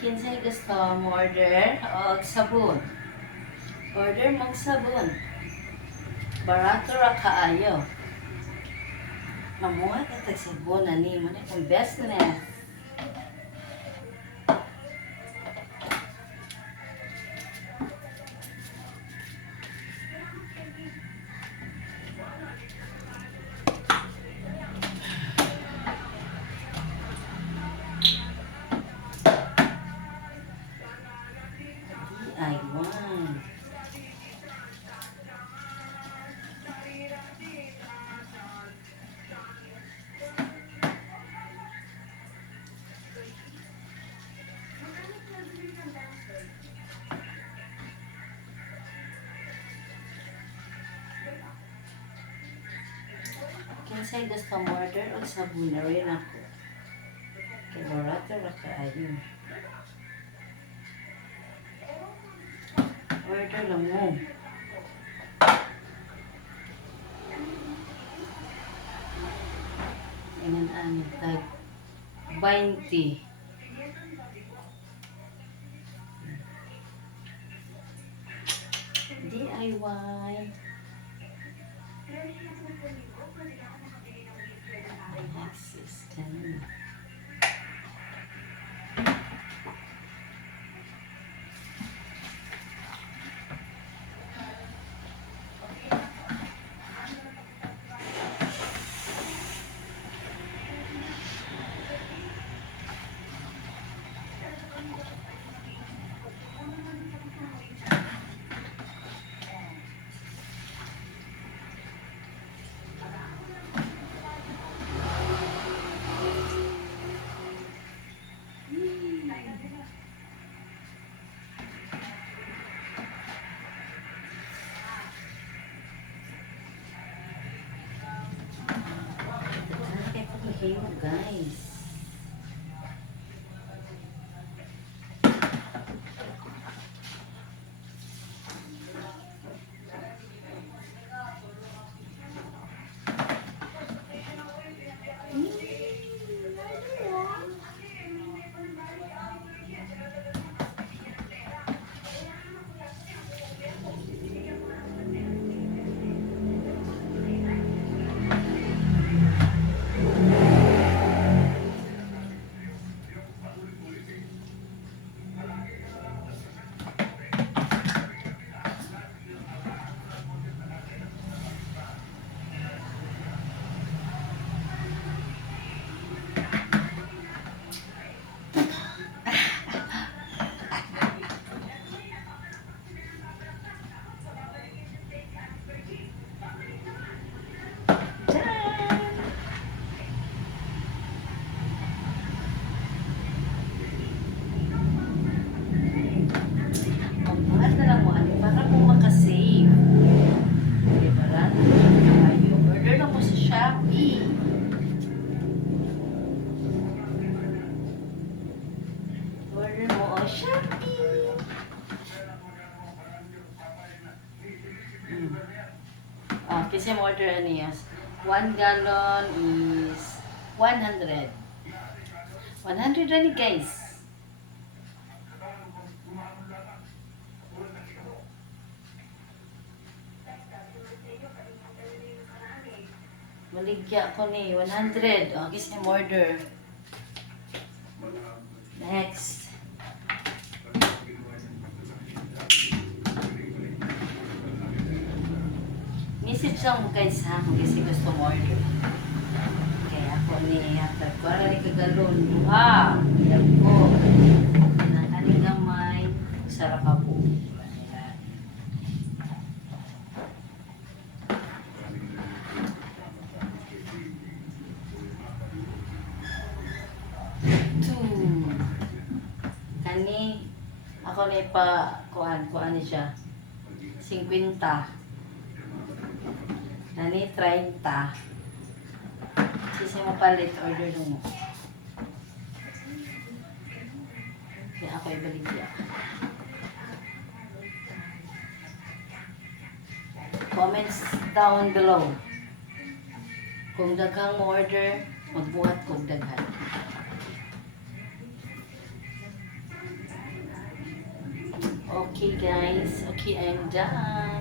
Kinsay gusto mo order og sabon. Order mong sabon. Barato ra kaayo. Mamuha ka tag sabon ani mo na kung business. DIY. Kinsay gusto mo order og sabon na rin ako. Kay barato ra kaayo. Order lang mo. Ingan ani tag 20. DIY. Assistant. Hey guys. Order mo o Shopee. Kasi mo order niya. 1 gallon is 100. 100 rin guys. Maligya ko ni 100. Kasi mo order. Next. Message lang mo guys ha kung kasi gusto mo order. Kaya ako ni hatag ko ara ni kagalon duha. Yan ko. Nang ani gamay sara ka po. Kani ako ni pa kuan ni siya 50. Nani 30. Sisi mo palit order mo. Kaya ako ibaligya. Comments down below. Kung daghang mo order, magbuhat kong daghan. Okay guys, okay I'm done.